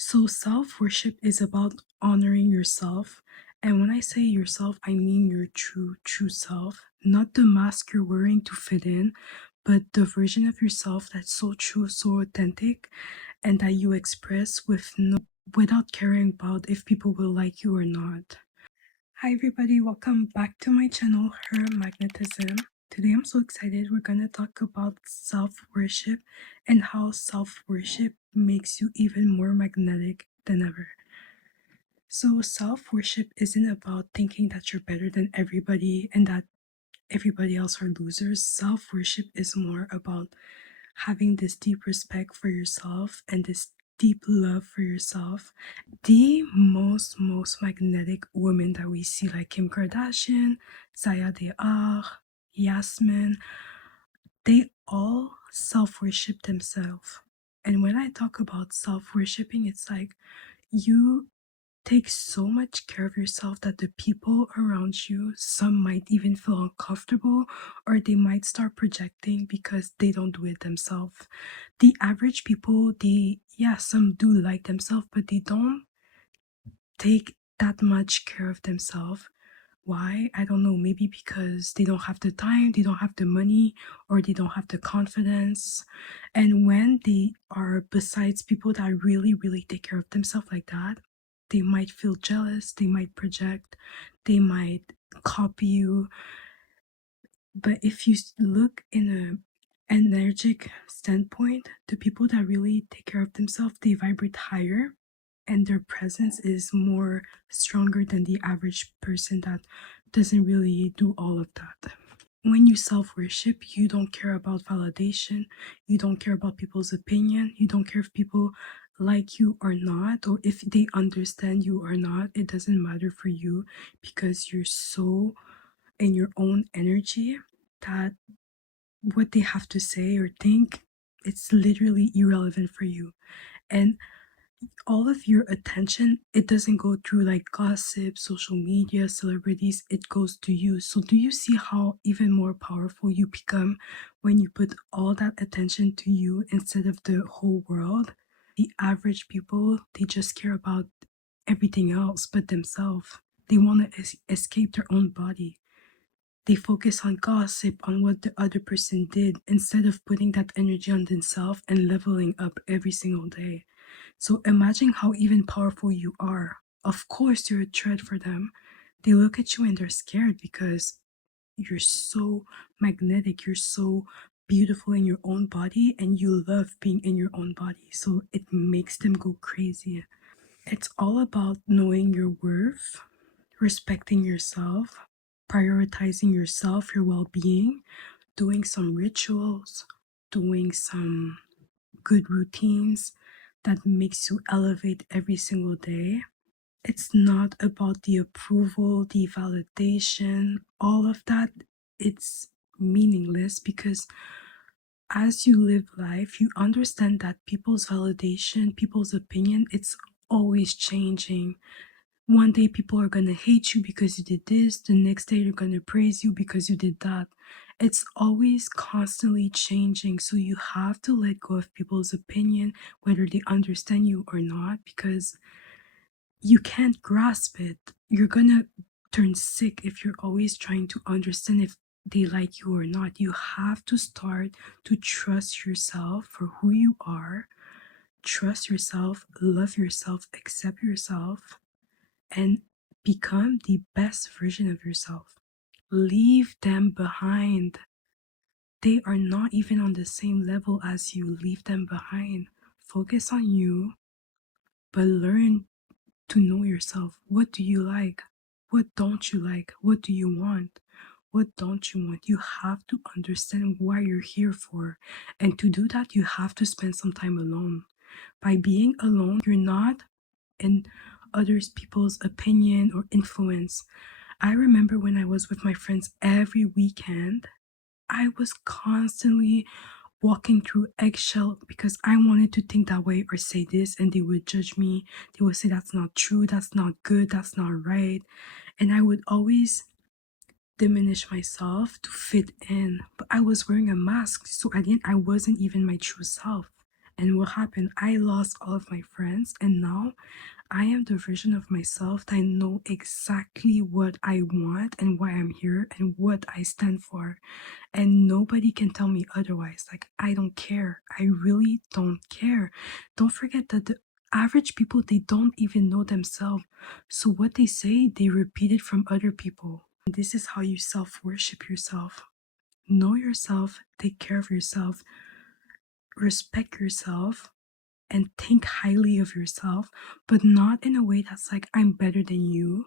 So, self worship is about honoring yourself. And when I say yourself, I mean your true self, not the mask you're wearing to fit in, but the version of yourself that's so true, so authentic, and that you express without caring about if people will like you or not. Hi everybody, welcome back to my channel, Her Magnetism. Today I'm so excited. We're gonna talk about self-worship and how self-worship makes you even more magnetic than ever. So self-worship isn't about thinking that you're better than everybody and that everybody else are losers. Self-worship is more about having this deep respect for yourself and this deep love for yourself. The most magnetic women that we see, like Kim Kardashian, Zaya De'ar, Yasmin, they all self-worship themselves. And when I talk about self-worshiping, it's like you take so much care of yourself that the people around you, some might even feel uncomfortable or they might start projecting because they don't do it themselves. The average people, yeah, some do like themselves, but they don't take that much care of themselves. Why? I don't know. Maybe because they don't have the time, they don't have the money, or they don't have the confidence. And when they are besides people that really take care of themselves like that, they might feel jealous, they might project, they might copy you. But if you look in a energetic standpoint, the people that really take care of themselves, they vibrate higher and their presence is more stronger than the average person that doesn't really do all of that. When you self-worship, you don't care about validation, you don't care about people's opinion, you don't care if people like you or not, or if they understand you or not. It doesn't matter for you because you're so in your own energy that what they have to say or think, it's literally irrelevant for you. And all of your attention, it doesn't go through like gossip, social media, celebrities, it goes to you. So do you see how even more powerful you become when you put all that attention to you instead of the whole world? The average people, they just care about everything else but themselves. They want to escape their own body. They focus on gossip, on what the other person did, instead of putting that energy on themselves and leveling up every single day. So imagine how even powerful you are. Of course, you're a threat for them. They look at you and they're scared because you're so magnetic, you're so beautiful in your own body, and you love being in your own body. So it makes them go crazy. It's all about knowing your worth, respecting yourself, prioritizing yourself, your well being, doing some rituals, doing some good routines that makes you elevate every single day. It's not about the approval, the validation, all of that. It's meaningless because as you live life, you understand that people's validation, people's opinion, it's always changing. One day people are gonna hate you because you did this, the next day they're gonna praise you because you did that. It's always constantly changing, so you have to let go of people's opinion, whether they understand you or not, because you can't grasp it. You're gonna turn sick if you're always trying to understand if they like you or not. You have to start to trust yourself for who you are, trust yourself, love yourself, accept yourself, and become the best version of yourself. Leave them behind. They are not even on the same level as you. Leave them behind. Focus on you, but learn to know yourself. What do you like? What don't you like? What do you want? What don't you want? You have to understand why you're here for. And to do that, you have to spend some time alone. By being alone, you're not in others people's opinion or influence. I remember when I was with my friends every weekend, I was constantly walking through eggshell because I wanted to think that way or say this, and they would judge me. They would say that's not true, that's not good, that's not right. And I would always diminish myself to fit in. But I was wearing a mask, so at the end I wasn't even my true self. And what happened? I lost all of my friends, and now I am the version of myself that I know exactly what I want and why I'm here and what I stand for. And nobody can tell me otherwise. Like, I don't care. I really don't care. Don't forget that the average people, they don't even know themselves. So what they say, they repeat it from other people. And this is how you self-worship yourself. Know yourself, take care of yourself, respect yourself, and think highly of yourself, but not in a way that's like, I'm better than you.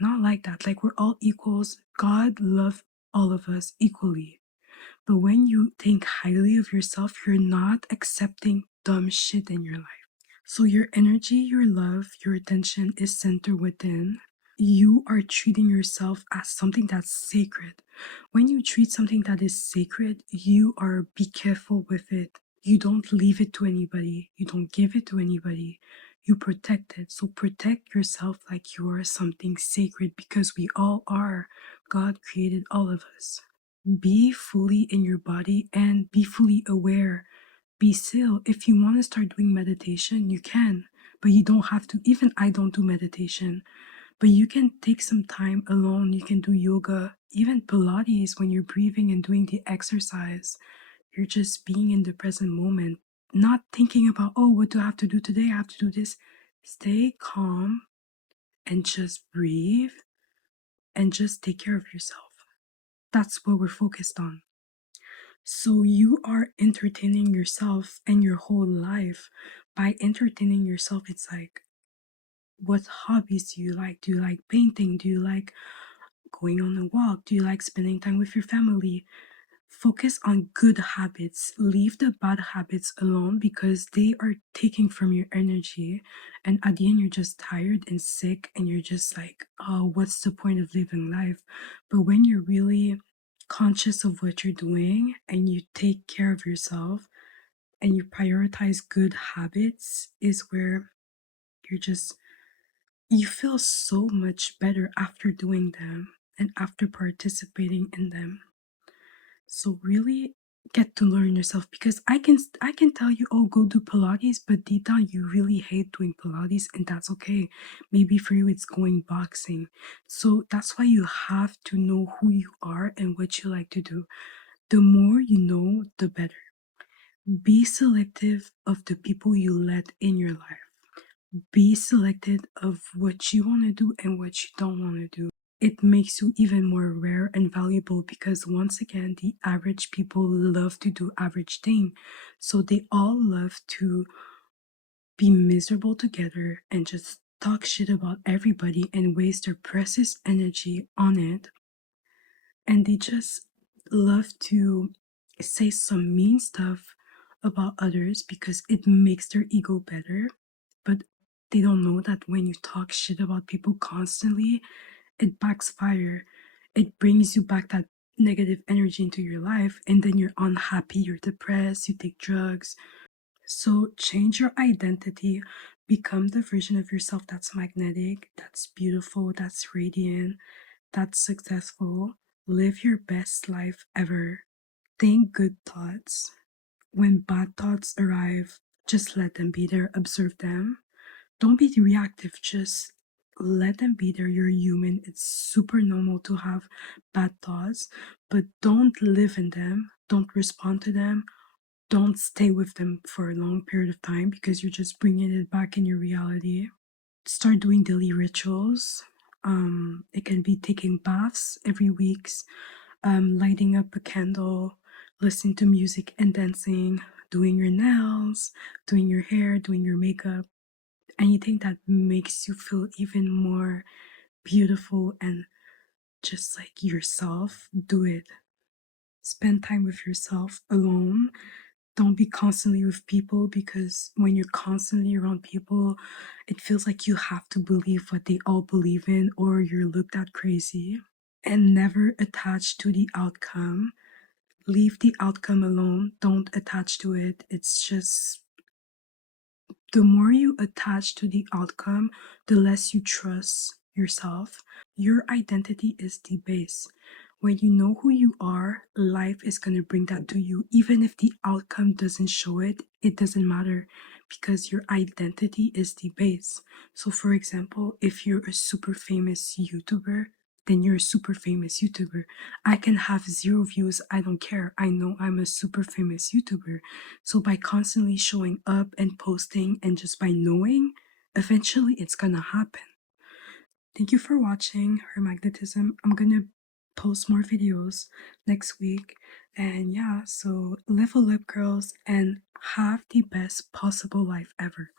Not like that. Like, we're all equals. God loves all of us equally. But when you think highly of yourself, you're not accepting dumb shit in your life. So your energy, your love, your attention is centered within. You are treating yourself as something that's sacred. When you treat something that is sacred, you are be careful with it. You don't leave it to anybody. You don't give it to anybody. You protect it. So protect yourself like you are something sacred, because we all are. God created all of us. Be fully in your body and be fully aware. Be still. If you want to start doing meditation, you can, but you don't have to. Even I don't do meditation, but you can take some time alone. You can do yoga, even Pilates. When you're breathing and doing the exercise, you're just being in the present moment, not thinking about, oh, what do I have to do today? I have to do this. Stay calm and just breathe and just take care of yourself. That's what we're focused on. So you are entertaining yourself and your whole life. By entertaining yourself, it's like, what hobbies do you like? Do you like painting? Do you like going on a walk? Do you like spending time with your family? Focus on good habits. Leave the bad habits alone, because they are taking from your energy. And at the end, you're just tired and sick, and you're just like, oh, what's the point of living life? But when you're really conscious of what you're doing and you take care of yourself and you prioritize good habits, is where you're just, you feel so much better after doing them and after participating in them. So really get to learn yourself, because I can tell you, oh, go do Pilates, but deep down you really hate doing Pilates, and that's okay. Maybe for you it's going boxing. So that's why you have to know who you are and what you like to do. The more you know, the better. Be selective of the people you let in your life. Be selected of what you want to do and what you don't want to do. It makes you even more rare and valuable, because once again, the average people love to do average thing. So they all love to be miserable together and just talk shit about everybody and waste their precious energy on it. And they just love to say some mean stuff about others because it makes their ego better. But they don't know that when you talk shit about people constantly, it backfire. It brings you back that negative energy into your life, and then you're unhappy, you're depressed, you take drugs. So change your identity, become the version of yourself that's magnetic, that's beautiful, that's radiant, that's successful. Live your best life ever. Think good thoughts. When bad thoughts arrive, just let them be there, observe them. Don't be reactive, just let them be there. You're human. It's super normal to have bad thoughts, but don't live in them. Don't respond to them. Don't stay with them for a long period of time, because you're just bringing it back in your reality. Start doing daily rituals. It can be taking baths every week, lighting up a candle, listening to music and dancing, doing your nails, doing your hair, doing your makeup, anything that makes you feel even more beautiful and just like yourself. Do it. Spend time with yourself alone. Don't be constantly with people, because when you're constantly around people, it feels like you have to believe what they all believe in, or you're looked at crazy. And never attach to the outcome. Leave the outcome alone. Don't attach to it. It's just, the more you attach to the outcome, the less you trust yourself. Your identity is the base. When you know who you are, life is going to bring that to you. Even if the outcome doesn't show it, it doesn't matter because your identity is the base. So, for example, if you're a super famous YouTuber, then you're a super famous YouTuber. I can have 0 views, I don't care. I know I'm a super famous YouTuber. So, by constantly showing up and posting and just by knowing, eventually it's gonna happen. Thank you for watching Her Magnetism. I'm gonna post more videos next week. And yeah, so live a lip, girls, and have the best possible life ever.